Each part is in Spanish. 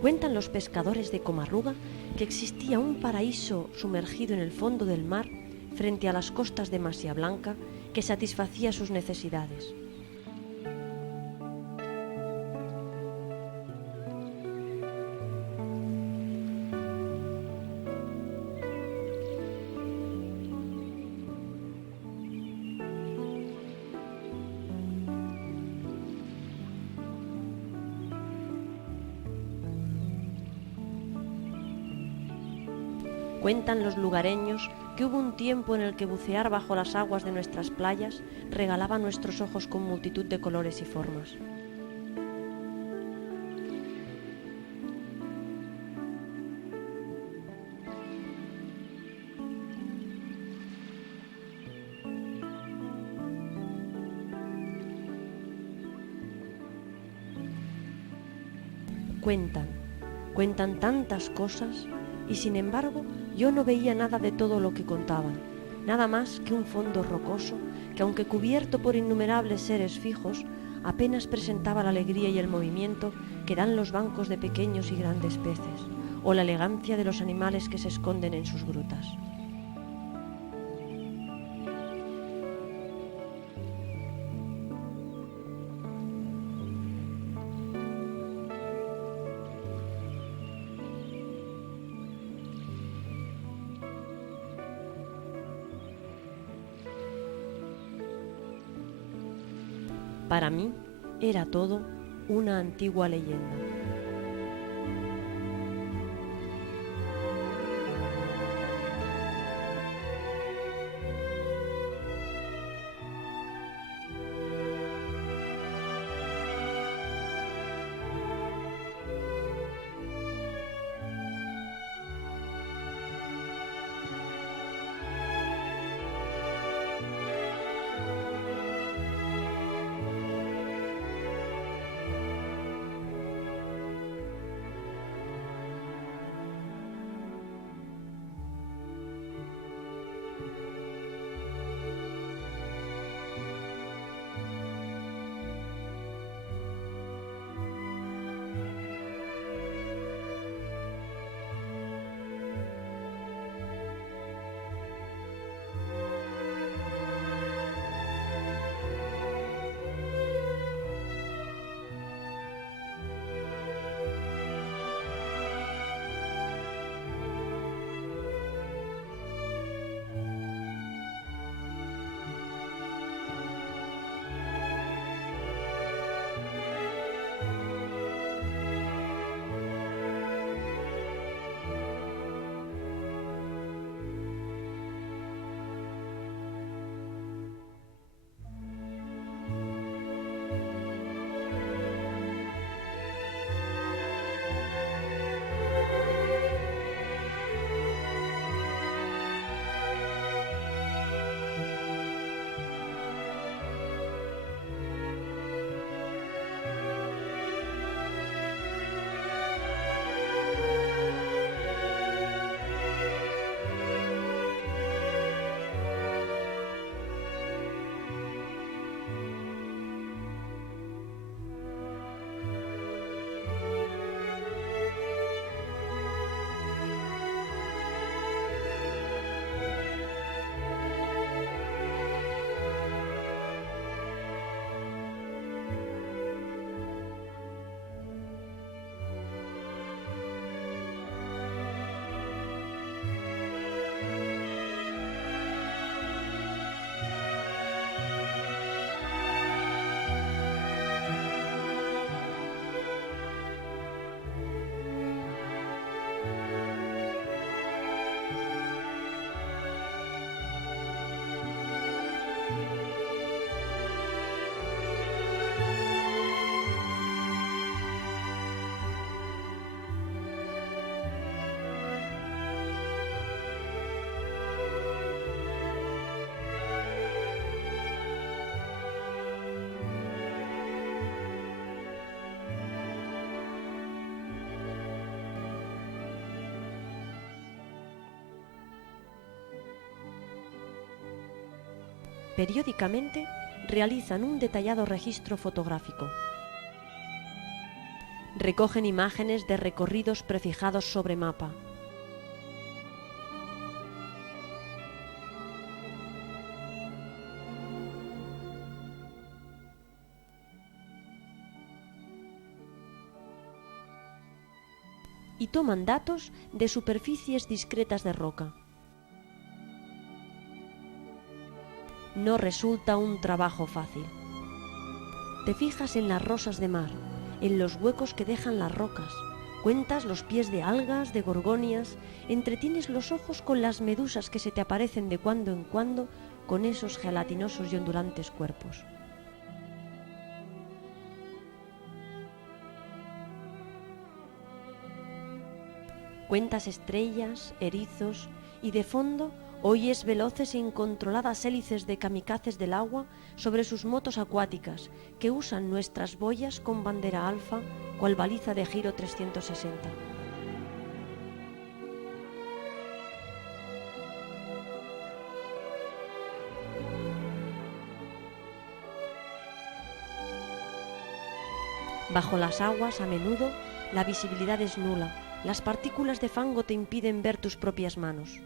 Cuentan los pescadores de Comarruga que existía un paraíso sumergido en el fondo del mar, frente a las costas de Masia Blanca, que satisfacía sus necesidades. Cuentan los lugareños que hubo un tiempo en el que bucear bajo las aguas de nuestras playas regalaba nuestros ojos con multitud de colores y formas. Cuentan tantas cosas, y sin embargo yo no veía nada de todo lo que contaban, nada más que un fondo rocoso que, aunque cubierto por innumerables seres fijos, apenas presentaba la alegría y el movimiento que dan los bancos de pequeños y grandes peces, o la elegancia de los animales que se esconden en sus grutas. Para mí era todo una antigua leyenda. Periódicamente realizan un detallado registro fotográfico. recogen imágenes de recorridos prefijados sobre mapa. Y toman datos de superficies discretas de roca. No resulta un trabajo fácil. Te fijas en las rosas de mar, en los huecos que dejan las rocas, cuentas los pies de algas, de gorgonias, entretienes los ojos con las medusas que se te aparecen de cuando en cuando con esos gelatinosos y ondulantes cuerpos. Cuentas estrellas, erizos y de fondo oyes veloces e incontroladas hélices de kamikazes del agua sobre sus motos acuáticas que usan nuestras boyas con bandera alfa cual baliza de giro 360. Bajo las aguas, a menudo, la visibilidad es nula. Las partículas de fango te impiden ver tus propias manos.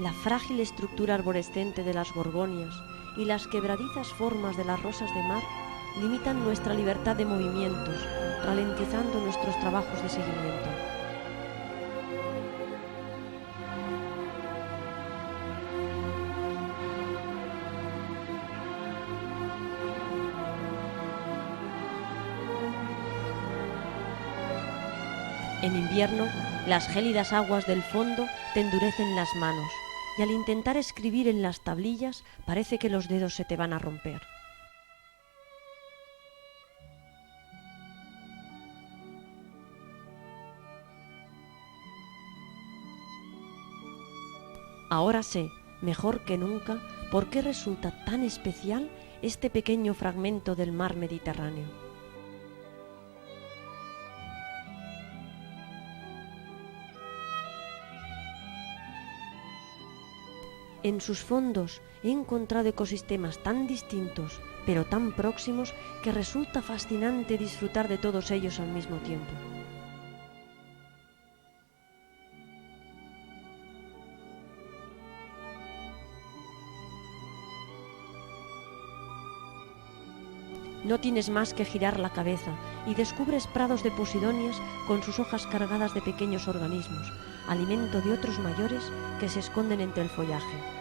La frágil estructura arborescente de las gorgonias y las quebradizas formas de las rosas de mar limitan nuestra libertad de movimientos, ralentizando nuestros trabajos de seguimiento. En invierno, las gélidas aguas del fondo te endurecen las manos y al intentar escribir en las tablillas parece que los dedos se te van a romper. Ahora sé, mejor que nunca, por qué resulta tan especial este pequeño fragmento del mar Mediterráneo. En sus fondos he encontrado ecosistemas tan distintos, pero tan próximos, que resulta fascinante disfrutar de todos ellos al mismo tiempo. No tienes más que girar la cabeza y descubres prados de posidonias con sus hojas cargadas de pequeños organismos, alimento de otros mayores que se esconden entre el follaje.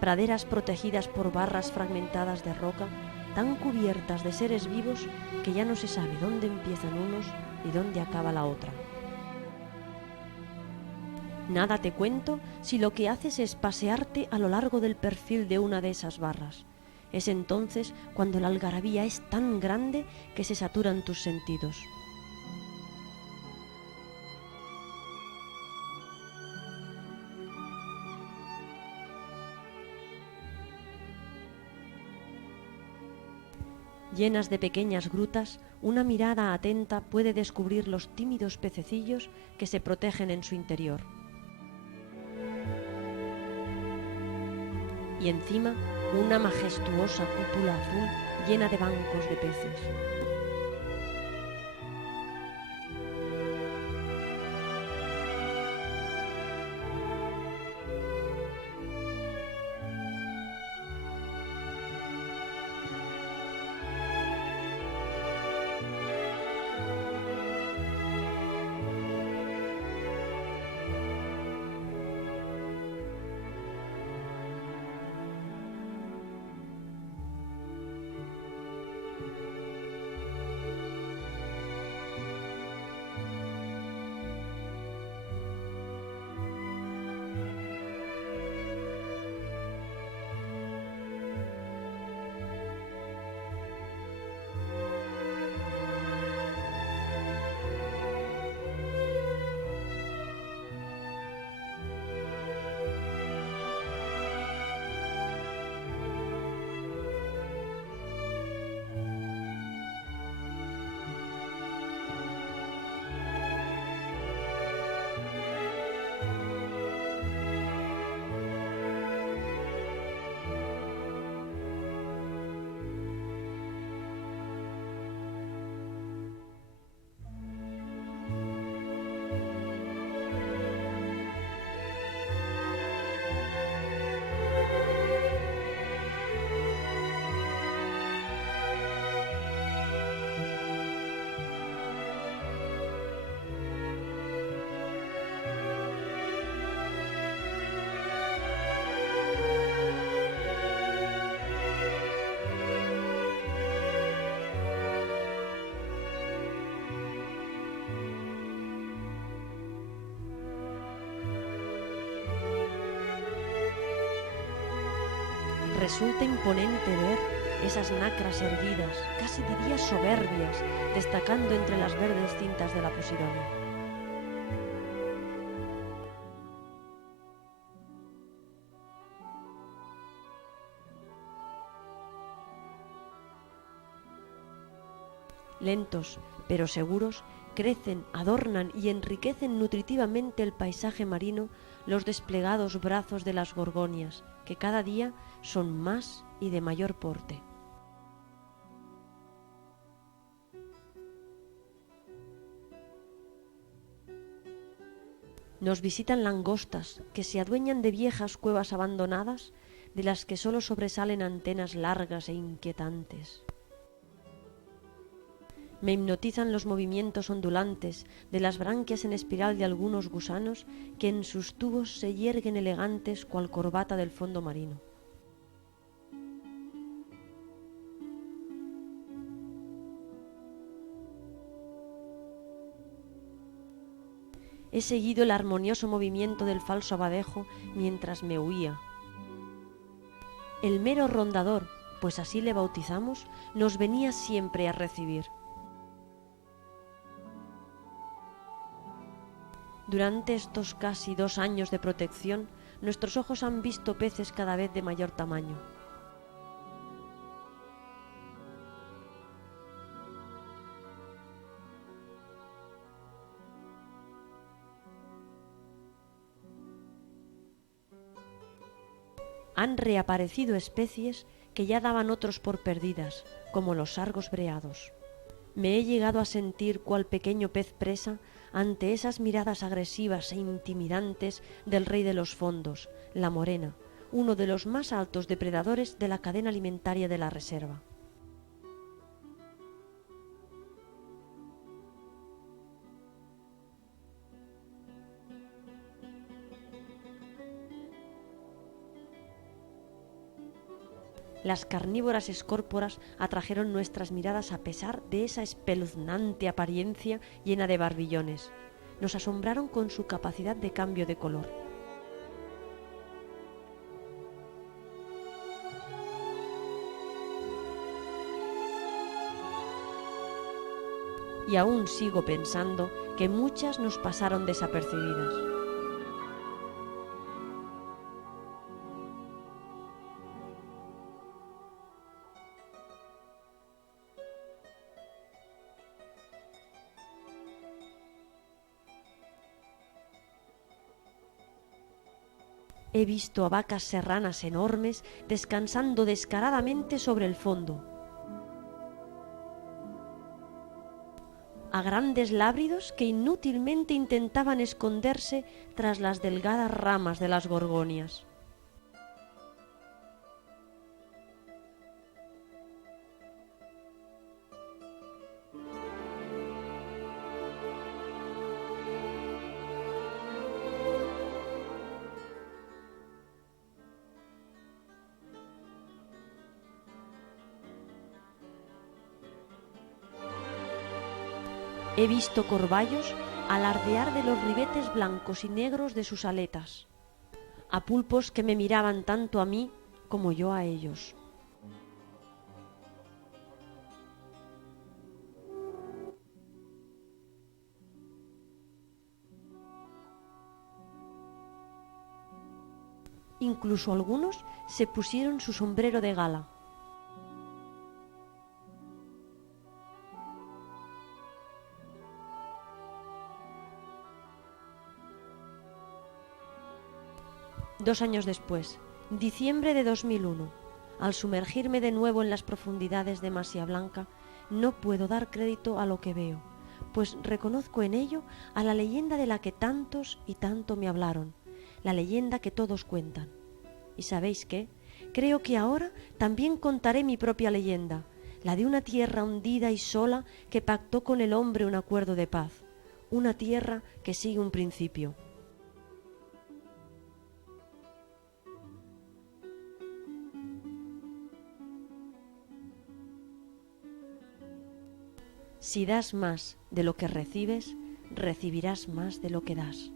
Praderas protegidas por barras fragmentadas de roca, tan cubiertas de seres vivos que ya no se sabe dónde empiezan unos y dónde acaba la otra. Nada te cuento si lo que haces es pasearte a lo largo del perfil de una de esas barras. Es entonces cuando la algarabía es tan grande que se saturan tus sentidos. Llenas de pequeñas grutas, una mirada atenta puede descubrir los tímidos pececillos que se protegen en su interior. Y encima una majestuosa cúpula azul llena de bancos de peces. resulta imponente ver esas nacras erguidas, casi diría soberbias, destacando entre las verdes cintas de la Posidonia. Lentos, pero seguros, crecen, adornan y enriquecen nutritivamente el paisaje marino los desplegados brazos de las gorgonias, que cada día son más y de mayor porte. Nos visitan langostas que se adueñan de viejas cuevas abandonadas, de las que solo sobresalen antenas largas e inquietantes. Me hipnotizan los movimientos ondulantes de las branquias en espiral de algunos gusanos que en sus tubos se yerguen elegantes cual corbata del fondo marino. He seguido el armonioso movimiento del falso abadejo mientras me huía. El mero rondador, pues así le bautizamos, nos venía siempre a recibir. Durante estos casi 2 años de protección, nuestros ojos han visto peces cada vez de mayor tamaño. Han reaparecido especies que ya daban otros por perdidas, como los sargos breados. Me he llegado a sentir cual pequeño pez presa ante esas miradas agresivas e intimidantes del rey de los fondos, la morena, uno de los más altos depredadores de la cadena alimentaria de la reserva. Las carnívoras escórporas atrajeron nuestras miradas a pesar de esa espeluznante apariencia llena de barbillones. Nos asombraron con su capacidad de cambio de color. Y aún sigo pensando que muchas nos pasaron desapercibidas. He visto a vacas serranas enormes descansando descaradamente sobre el fondo, a grandes lábridos que inútilmente intentaban esconderse tras las delgadas ramas de las gorgonias. He visto corvallos alardear de los ribetes blancos y negros de sus aletas, a pulpos que me miraban tanto a mí como yo a ellos. Incluso algunos se pusieron su sombrero de gala. Dos años después, diciembre de 2001, al sumergirme de nuevo en las profundidades de Masia Blanca, no puedo dar crédito a lo que veo, pues reconozco en ello a la leyenda de la que tantos y tanto me hablaron, la leyenda que todos cuentan. ¿Y sabéis qué? Creo que ahora también contaré mi propia leyenda, la de una tierra hundida y sola que pactó con el hombre un acuerdo de paz, una tierra que sigue un principio. Si das más de lo que recibes, recibirás más de lo que das.